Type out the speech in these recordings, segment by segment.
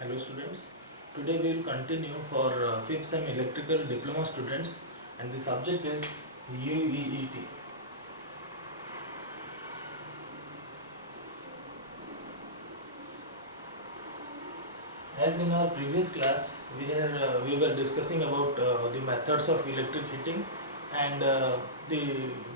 Hello students. Today we will continue for 5th sem electrical diploma students and the subject is UEET. As in our previous class we were discussing about the methods of electric heating and the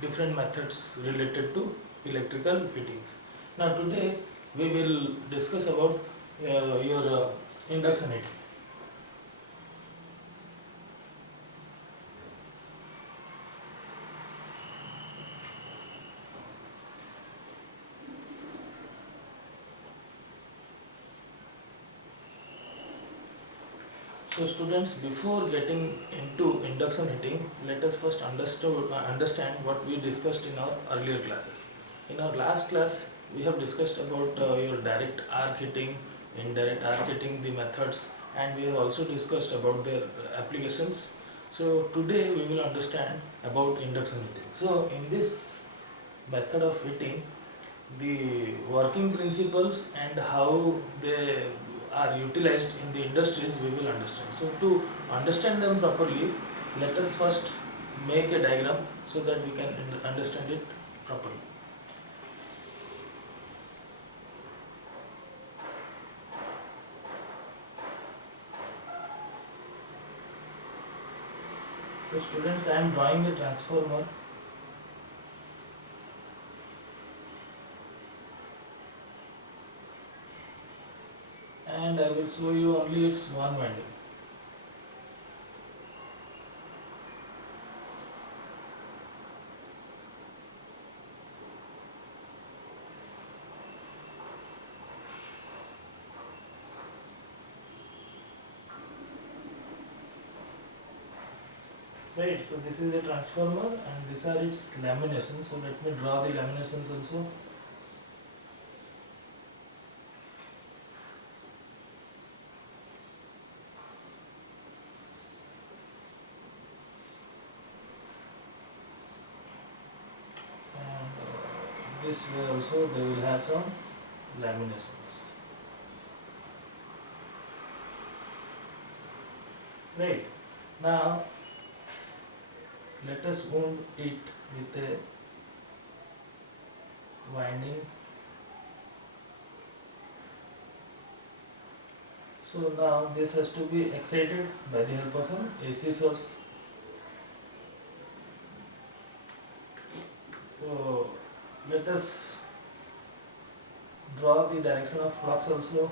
different methods related to electrical heatings. Now today we will discuss about your induction heating. So students, before getting into induction heating, let us first understand what we discussed in our earlier classes. In our last class, we have discussed about your direct arc heating, indirect arc heating, the methods, and we have also discussed about their applications. So today we will understand about induction heating. So in this method of heating, the working principles and how they are utilized in the industries we will understand. So to understand them properly, let us first make a diagram so that we can understand it properly. So students, I am drawing a transformer and I will show you only its one winding. Right, so this is a transformer and these are its laminations. So let me draw the laminations also. And this way also they will have some laminations. Right, now let us wound it with a winding. So now this has to be excited by the help of an AC source. So let us draw the direction of flux also.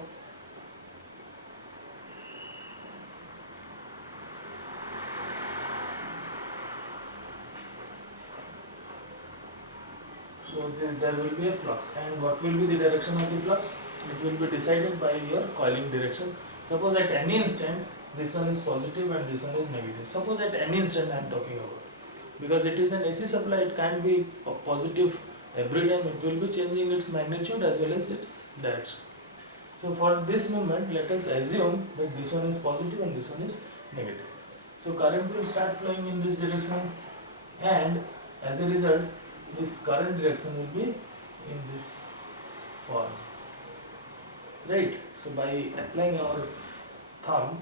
So there will be a flux, and what will be the direction of the flux? It will be decided by your coiling direction. Suppose at any instant this one is positive and this one is negative. Suppose at any instant I am talking about, because it is an AC supply, it can't be positive every time. It will be changing its magnitude as well as its direction. So for this moment, let us assume that this one is positive and this one is negative. So current will start flowing in this direction, and as a result this current direction will be in this form. Right, so by applying our thumb,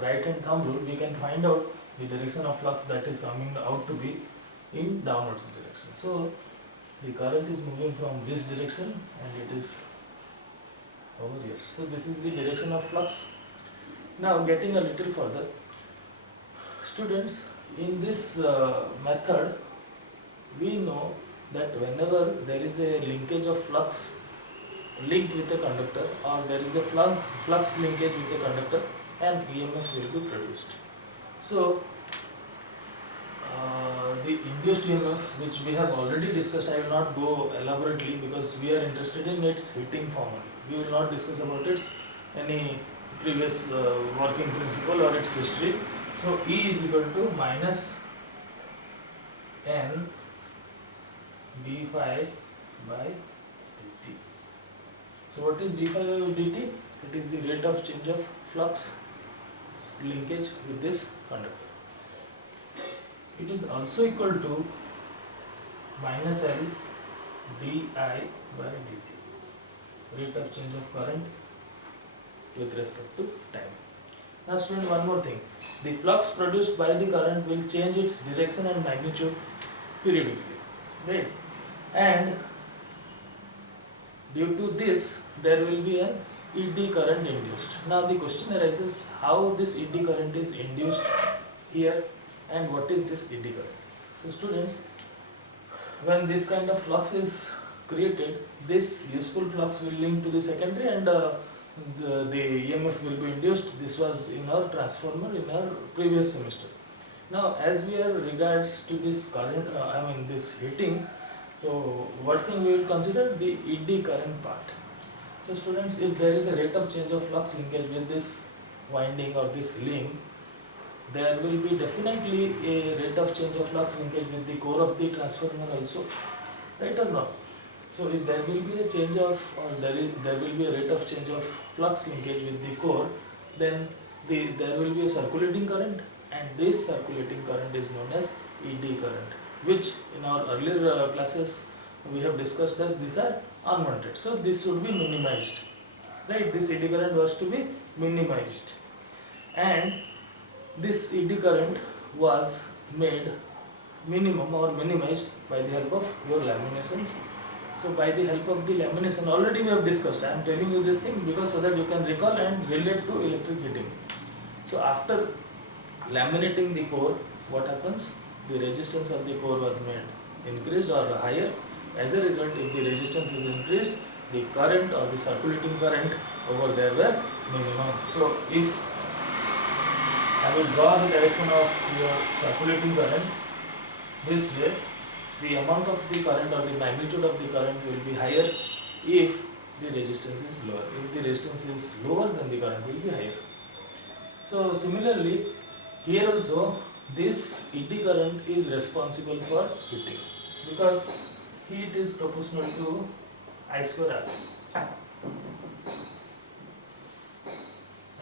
right hand thumb rule, we can find out the direction of flux that is coming out to be in downwards direction. So the current is moving from this direction and it is over here. So this is the direction of flux. Now getting a little further, students, in this method we know that whenever there is a linkage of flux linked with a conductor, or there is a flux linkage with a conductor, an EMF will be produced. So the induced EMF, which we have already discussed, I will not go elaborately because we are interested in its heating form only. We will not discuss about its any previous working principle or its history. So E is equal to minus N d5 by dt. So what is d5 by dt? It is the rate of change of flux linkage with this conductor. It is also equal to minus L di by dt, rate of change of current with respect to time. Now student, one more thing. The flux produced by the current will change its direction and magnitude periodically, right? And due to this, there will be an ED current induced. Now the question arises, how this ED current is induced here and what is this ED current? So students, when this kind of flux is created, this useful flux will link to the secondary and the EMF will be induced. This was in our transformer in our previous semester. Now as we are regards to this current, this heating, so what thing we will consider? The ED current part. So students, if there is a rate of change of flux linkage with this winding or this link, there will be definitely a rate of change of flux linkage with the core of the transformer also, right or not? So if there will be a change of, or there will be a rate of change of flux linkage with the core, then there will be a circulating current, and this circulating current is known as ED current, which in our earlier classes we have discussed that these are unwanted. So this should be minimized, right? This ED current was to be minimized, and this ED current was made minimum or minimized by the help of your laminations. So by the help of the lamination, already we have discussed. I am telling you these things because so that you can recall and relate to electric heating. So after laminating the core, what happens? The resistance of the core was made increased or higher. As a result, if the resistance is increased, the current or the circulating current over there were minimum. So if I will draw the direction of your circulating current this way, the amount of the current or the magnitude of the current will be higher if the resistance is lower. If the resistance is lower, then the current will be higher. So similarly, here also this ED current is responsible for heating, because heat is proportional to I square R,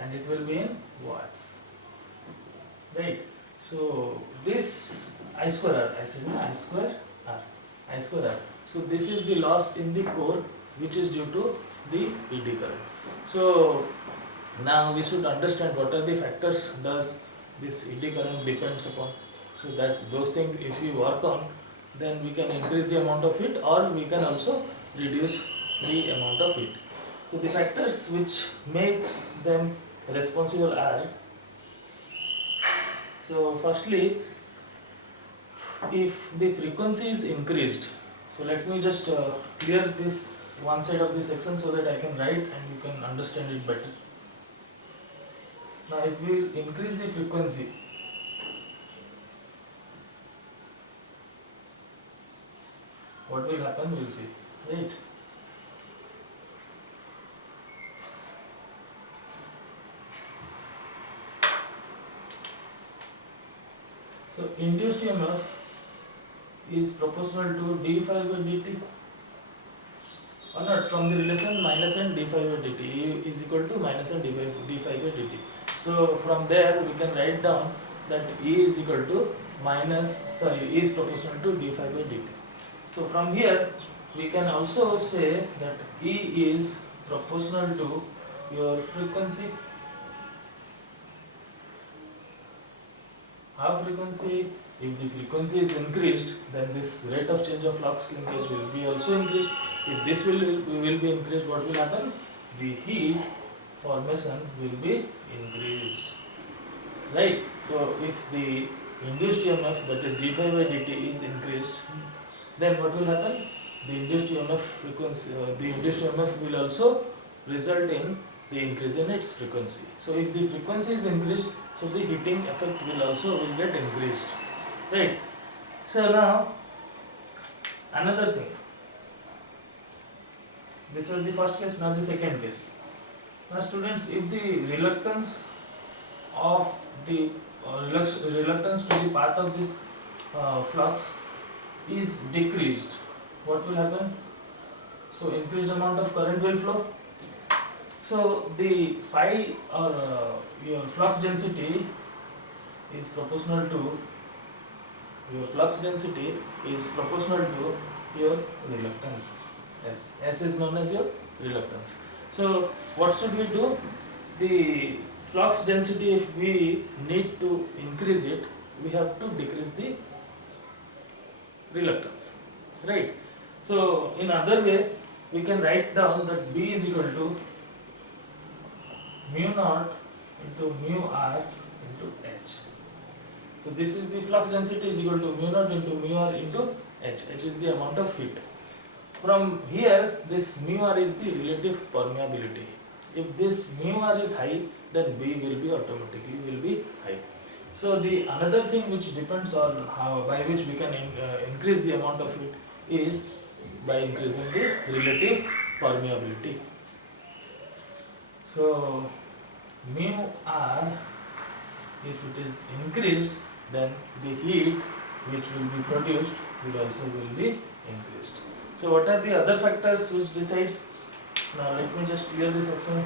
and it will be in watts, right? So this I square R, I said I square R, I square R. So this is the loss in the core, which is due to the ED current. So now we should understand what are the factors does this ED current depends upon. So that those things if we work on, then we can increase the amount of heat, or we can also reduce the amount of heat. So the factors which make them responsible are, so firstly, if the frequency is increased, so let me just clear this one side of the section so that I can write and you can understand it better. Now if we increase the frequency, what will happen, we'll see, right? So induced EMF is proportional to d phi by dt, or not, from the relation minus n d phi by dt, E is equal to minus n d phi by dt. So from there we can write down that E is equal to E is proportional to d phi by dt. So from here we can also say that E is proportional to your frequency. How frequency? If the frequency is increased, then this rate of change of flux linkage will be also increased. If this will be increased, what will happen? The heat formation will be increased, right? So if the induced EMF, that is d phi by dt, is increased, then what will happen? The induced EMF frequency, the induced EMF will also result in the increase in its frequency. So if the frequency is increased, so the heating effect will get increased, right? So now another thing, this was the first case, now the second case. Now students, if the reluctance of the reluctance to the path of this flux is decreased, what will happen? So increased amount of current will flow. So the phi or your flux density is proportional to your reluctance. S is known as your reluctance. So what should we do? the flux density, if we need to increase it, we have to decrease the reluctance, right? So in other way, we can write down that B is equal to mu naught into mu r into h. So this is the flux density is equal to mu naught into mu r into h. H is the amount of heat. From here, this mu r is the relative permeability. If this mu r is high, then B will be automatically high. So the another thing which depends on how by which we can increase the amount of heat is by increasing the relative permeability. So mu r, if it is increased, then the heat which will be produced will be increased. So what are the other factors which decides? Now let me just clear this section.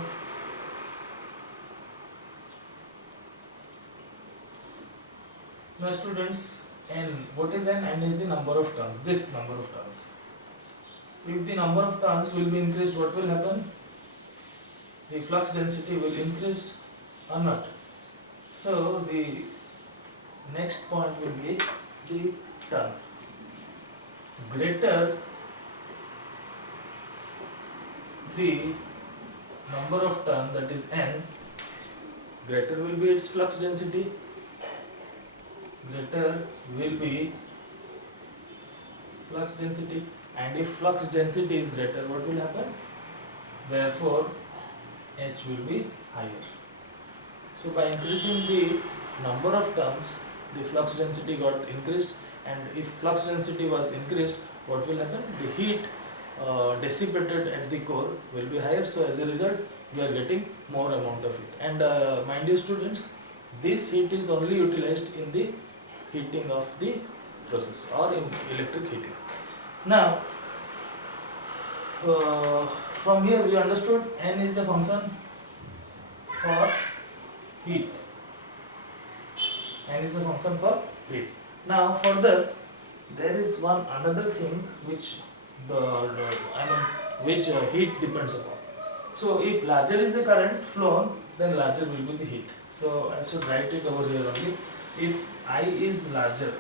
Now students, N, what is N? N is the number of turns, this number of turns. If the number of turns will be increased, what will happen? The flux density will increase or not. So the next point will be the turn. Greater the number of turn, that is N, greater will be its flux density, greater will be flux density, and if flux density is greater, what will happen? Therefore H will be higher. So by increasing the number of turns, the flux density got increased, and if flux density was increased, what will happen? The heat dissipated at the core will be higher, so as a result we are getting more amount of heat. And mind you students, this heat is only utilized in the heating of the process or in electric heating. Now from here we understood N is a function for heat. N is a function for heat. Now further, there is one another thing which which heat depends upon. So if larger is the current flown, then larger will be the heat. So I should write it over here only. If I is larger,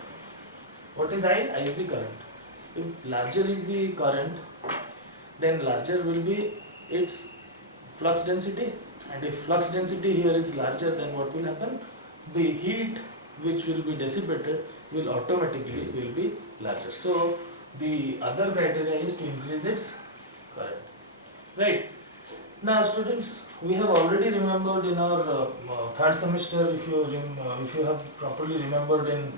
what is I? I is the current. If larger is the current, then larger will be its flux density, and if flux density here is larger, then what will happen? The heat which will be dissipated will automatically be larger. So the other criteria is to increase its current, right? Now students, we have already remembered in our third semester, if you have properly remembered in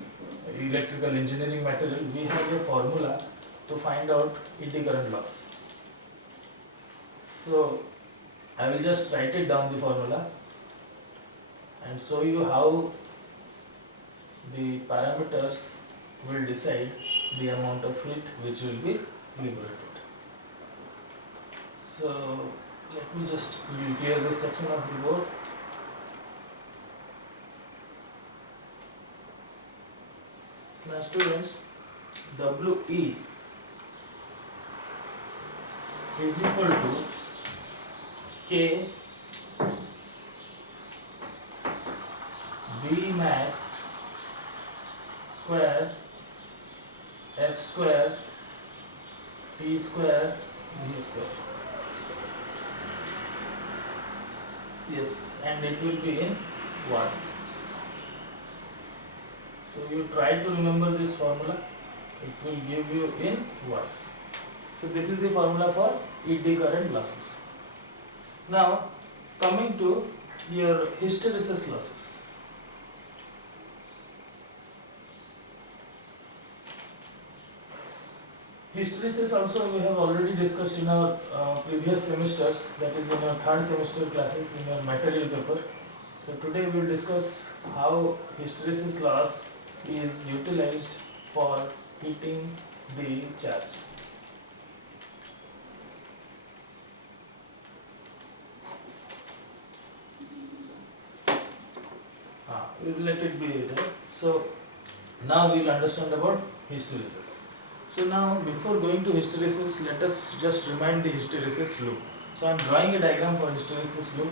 electrical engineering material, we have a formula to find out eddy current loss. So I will just write it down, the formula, and show you how the parameters will decide the amount of heat which will be liberated. So let me just clear this section of the board. Now students, WE is equal to K B max square F square T square V square. Yes, and it will be in watts. So you try to remember this formula, it will give you in watts. So this is the formula for eddy current losses. Now coming to your hysteresis losses. Hysteresis also we have already discussed in our previous semesters, that is in our third semester classes in your material paper. So today we will discuss how hysteresis loss is utilized for heating the charge. Let it be there. So now we will understand about hysteresis. So now before going to hysteresis, let us just remind the hysteresis loop. So I am drawing a diagram for hysteresis loop.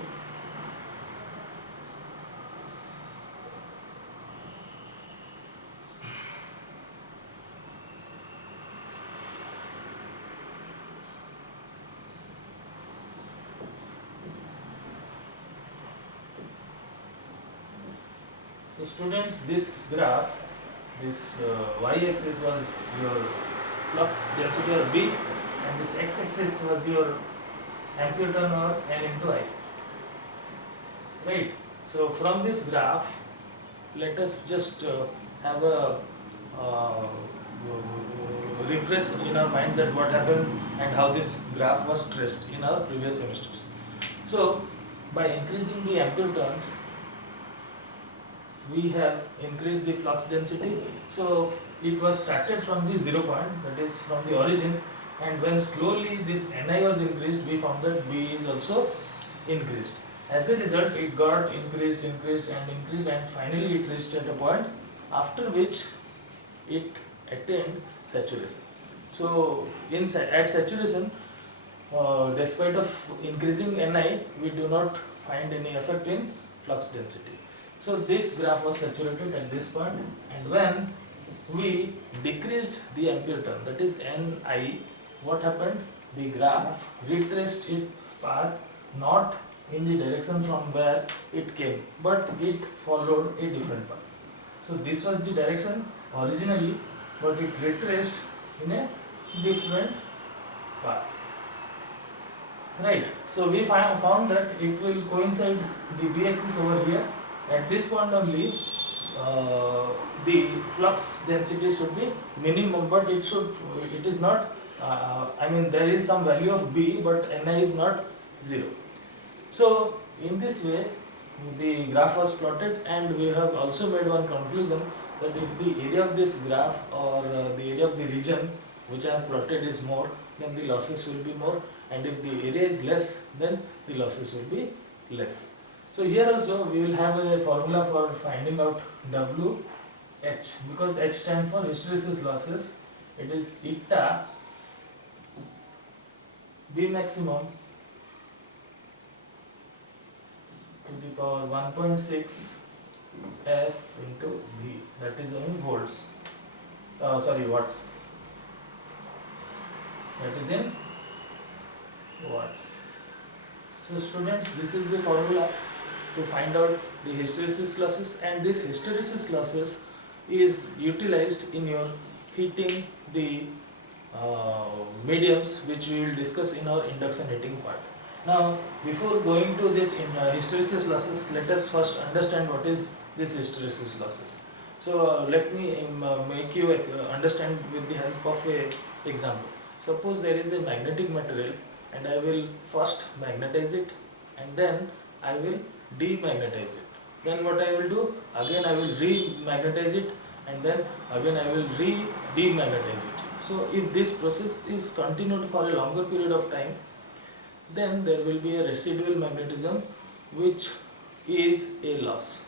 So students, this graph, this y-axis was your flux density or B, and this x-axis was your ampere turn or N into I. Right. So from this graph, let us just have a uh, refresh in our minds that what happened and how this graph was traced in our previous semesters. So by increasing the ampere turns, we have increased the flux density. So it was started from the 0 point, that is from the origin, and when slowly this Ni was increased, we found that B is also increased. As a result, it got increased, and finally it reached at a point after which it attained saturation. So at saturation, despite of increasing Ni, we do not find any effect in flux density. So this graph was saturated at this point, and when we decreased the ampere turn, that is Ni, what happened? The graph retraced its path not in the direction from where it came, but it followed a different path. So this was the direction originally, but it retraced in a different path. Right. So we found that it will coincide the b-axis over here. At this point only, the flux density should be minimum, but it is not. I mean, there is some value of B, but Ni is not 0. So in this way, the graph was plotted, and we have also made one conclusion that if the area of this graph or the area of the region which I have plotted is more, then the losses will be more, and if the area is less, then the losses will be less. So here also we will have a formula for finding out WH, because H stands for hysteresis losses. It is eta B maximum to the power 1.6 F into V, that is in volts, watts, that is in watts. So students, this is the formula to find out the hysteresis losses, and this hysteresis losses is utilized in your heating the mediums, which we will discuss in our induction heating part. Now, before going to this hysteresis losses, let us first understand what is this hysteresis losses. So let me make you understand with the help of a example. Suppose there is a magnetic material, and I will first magnetize it, and then I will demagnetize it. Then what I will do? Again I will remagnetize it, and then again I will demagnetize it. So if this process is continued for a longer period of time, then there will be a residual magnetism, which is a loss.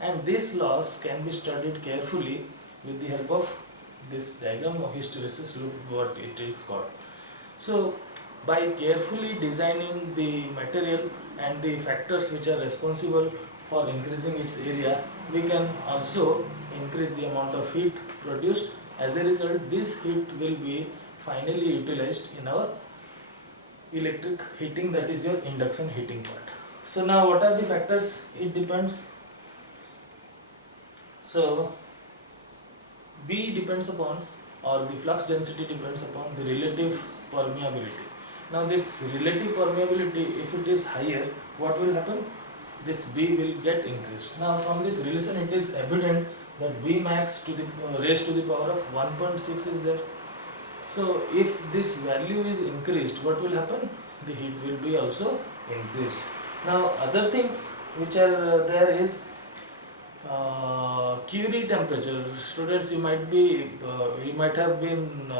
And this loss can be studied carefully with the help of this diagram of hysteresis loop, what it is called. So by carefully designing the material and the factors which are responsible for increasing its area, we can also increase the amount of heat produced. As a result, this heat will be finally utilized in our electric heating, that is your induction heating part. So now what are the factors? It depends. So B depends upon, or the flux density depends upon the relative permeability. Now this relative permeability, if it is higher, what will happen? This B will get increased. Now from this relation it is evident that B max to the raised to the power of 1.6 is there. So if this value is increased, what will happen? The heat will be also increased. Now other things which are there is Curie temperature. Students, you might have been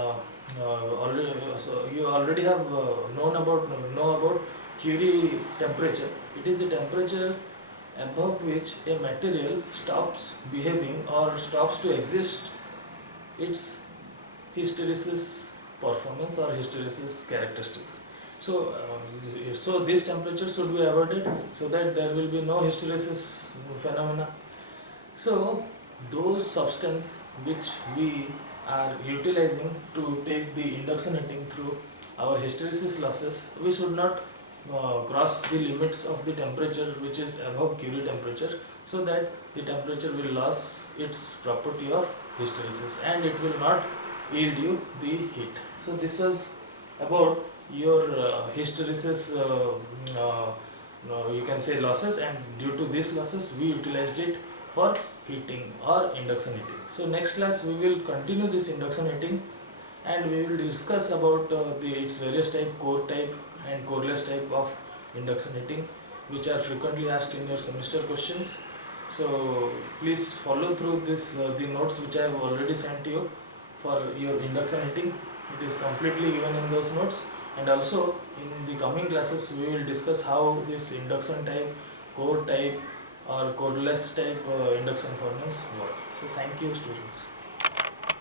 already, so you already have know about Curie temperature. It is the temperature above which a material stops behaving or stops to exist its hysteresis performance or hysteresis characteristics. So, so this temperature should be avoided so that there will be no hysteresis phenomena. So those substances which we are utilizing to take the induction heating through our hysteresis losses, we should not cross the limits of the temperature which is above Curie temperature, so that the temperature will lose its property of hysteresis and it will not yield you the heat. So this was about your hysteresis, you can say losses, and due to these losses we utilized it for heating or induction heating. So next class we will continue this induction heating and we will discuss about its various type, core type and coreless type of induction heating, which are frequently asked in your semester questions. So please follow through this the notes which I have already sent to you for your induction heating. It is completely given in those notes, and also in the coming classes we will discuss how this induction type, core type or coreless type induction furnace work. So thank you students.